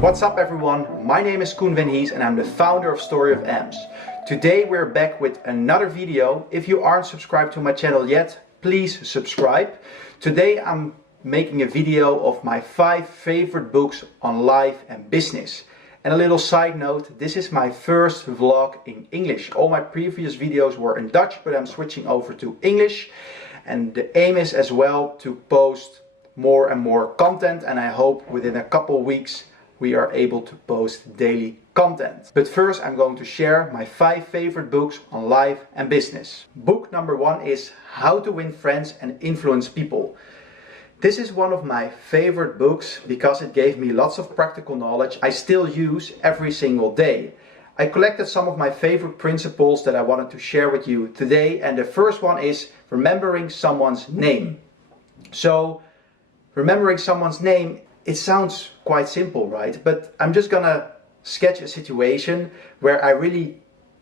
What's up everyone, my name is Coen van Hees and I'm the founder of Story of AMS. Today we're back with another video. If you aren't subscribed to my channel yet, please subscribe. Today I'm making a video of my 5 favorite books on life and business. And a little side note, this is my first vlog in English. All my previous videos were in Dutch, but I'm switching over to English. And the aim is as well to post more and more content, and I hope within a couple weeks we are able to post daily content. But first I'm going to share my 5 favorite books on life and business. Book number 1 is How to Win Friends and Influence People. This is one of my favorite books because it gave me lots of practical knowledge I still use every single day. I collected some of my favorite principles that I wanted to share with you today, and the first one is remembering someone's name. So remembering someone's name, it sounds quite simple, right? But I'm just gonna sketch a situation where I really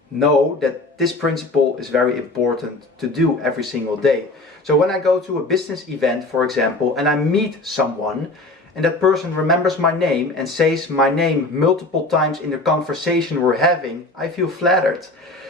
know that this principle is very important to do every single day. So when I go to a business event, for example, and I meet someone and that person remembers my name and says my name multiple times in the conversation we're having, I feel flattered.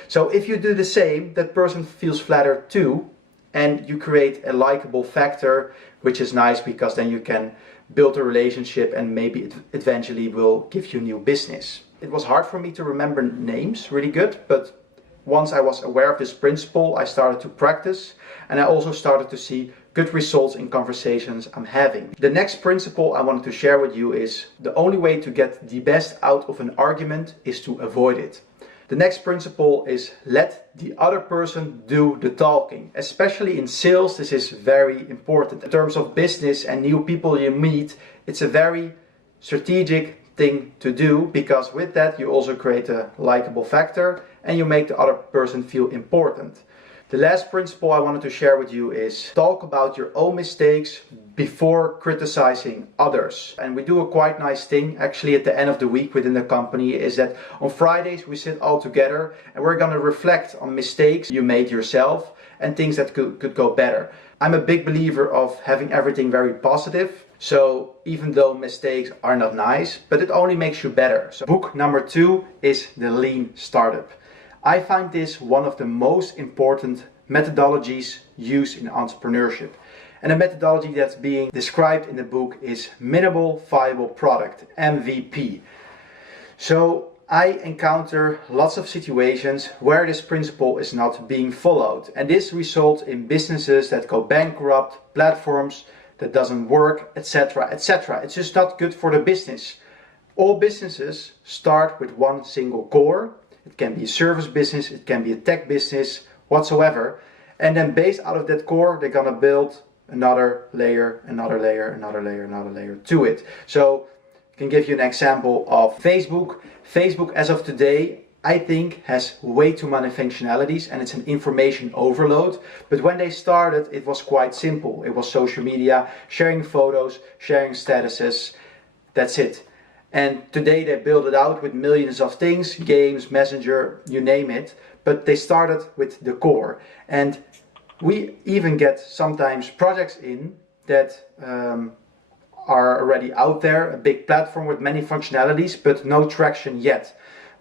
So if you do the same, that person feels flattered too, and you create a likable factor, which is nice because then you can build a relationship and maybe it eventually will give you new business. It was hard for me to remember names really good, but once I was aware of this principle, I started to practice, and I also started to see good results in conversations I'm having. The next principle I wanted to share with you is the only way to get the best out of an argument is to avoid it. The next principle is let the other person do the talking. Especially in sales, this is very important. In terms of business and new people you meet, it's a very strategic thing to do, because with that you also create a likable factor and you make the other person feel important. The last principle I wanted to share with you is talk about your own mistakes before criticizing others. And we do a quite nice thing actually at the end of the week within the company, is that on Fridays we sit all together and we're going to reflect on mistakes you made yourself and things that could go better. I'm a big believer of having everything very positive. So even though mistakes are not nice, but it only makes you better. So book number 2 is The Lean Startup. I find this one of the most important methodologies used in entrepreneurship. And the methodology that's being described in the book is Minimal Viable Product, MVP. So I encounter lots of situations where this principle is not being followed. And this results in businesses that go bankrupt, platforms that doesn't work, etc., etc. It's just not good for the business. All businesses start with one single core. It can be a service business, it can be a tech business, whatsoever. And then based out of that core, they're gonna build another layer, another layer, another layer, another layer to it. So I can give you an example of Facebook. Facebook as of today, I think has way too many functionalities and it's an information overload. But when they started, it was quite simple. It was social media, sharing photos, sharing statuses, that's it. And today they build it out with millions of things, games, messenger, you name it. But they started with the core. And we even get sometimes projects in that are already out there, a big platform with many functionalities, but no traction yet.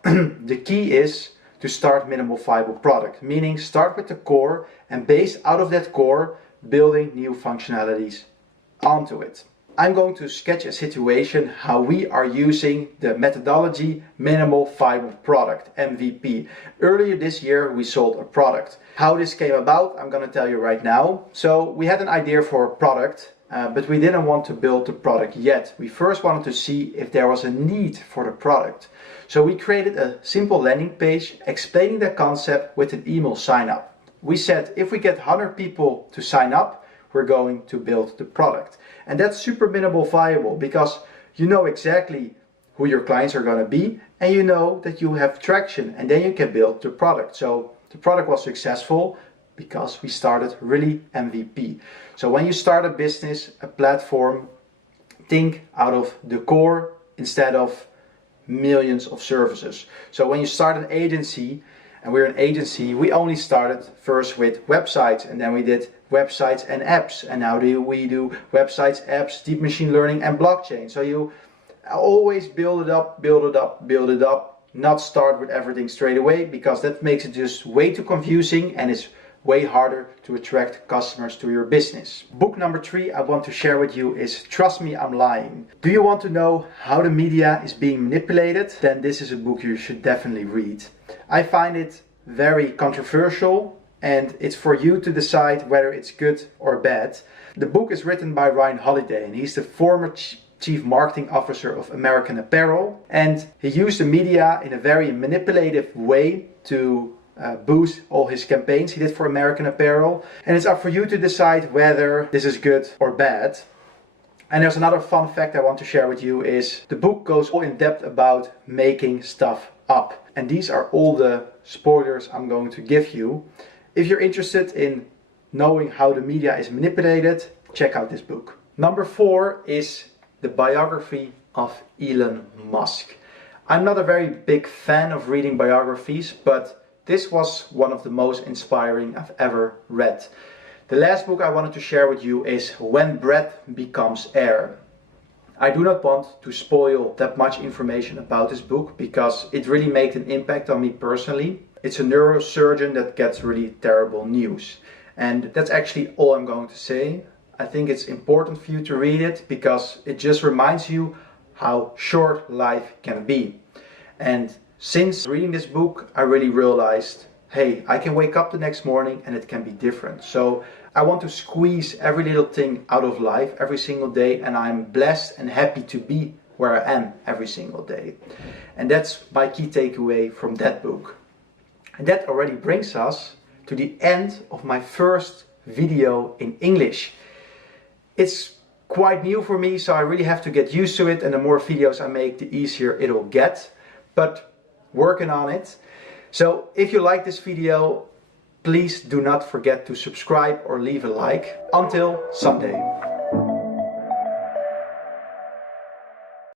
The key is to start minimal viable product, meaning start with the core and base out of that core, building new functionalities onto it. I'm going to sketch a situation how we are using the methodology Minimal Viable Product, MVP. Earlier this year we sold a product. How this came about, I'm going to tell you right now. So we had an idea for a product, but we didn't want to build the product yet. We first wanted to see if there was a need for the product. So we created a simple landing page explaining the concept with an email sign up. We said if we get 100 people to sign up, we're going to build the product. And that's super minimal viable because you know exactly who your clients are going to be and you know that you have traction, and then you can build the product. So the product was successful because we started really MVP. So when you start a business, a platform, think out of the core instead of millions of services. So when you start an agency, and we're an agency, we only started first with websites, and then we did websites and apps, and now we do websites, apps, deep machine learning and blockchain. So you Always build it up, build it up, build it up. Not start with everything straight away, because that makes it just way too confusing and it's way harder to attract customers to your business. Book number 3 I want to share with you is Trust Me, I'm Lying. Do you want to know how the media is being manipulated? Then this is a book you should definitely read. I find it very controversial and it's for you to decide whether it's good or bad. The book is written by Ryan Holiday and he's the former Chief Marketing Officer of American Apparel, and he used the media in a very manipulative way to boost all his campaigns he did for American Apparel, and it's up for you to decide whether this is good or bad. And there's another fun fact I want to share with you is the book goes all in depth about making stuff up, and these are all the spoilers I'm going to give you. If you're interested in knowing how the media is manipulated, check out this book. Number 4 is the biography of Elon Musk. I'm not a very big fan of reading biographies, but this was one of the most inspiring I've ever read. The last book I wanted to share with you is When Breath Becomes Air. I do not want to spoil that much information about this book because it really made an impact on me personally. It's a neurosurgeon that gets really terrible news. And that's actually all I'm going to say. I think it's important for you to read it because it just reminds you how short life can be. And since reading this book, I really realized, hey, I can wake up the next morning and it can be different. So I want to squeeze every little thing out of life every single day, and I'm blessed and happy to be where I am every single day. And that's my key takeaway from that book. And that already brings us to the end of my first video in English. It's quite new for me, so I really have to get used to it, and the more videos I make, the easier it'll get, but working on it. So if you like this video, please do not forget to subscribe or leave a like. Until someday.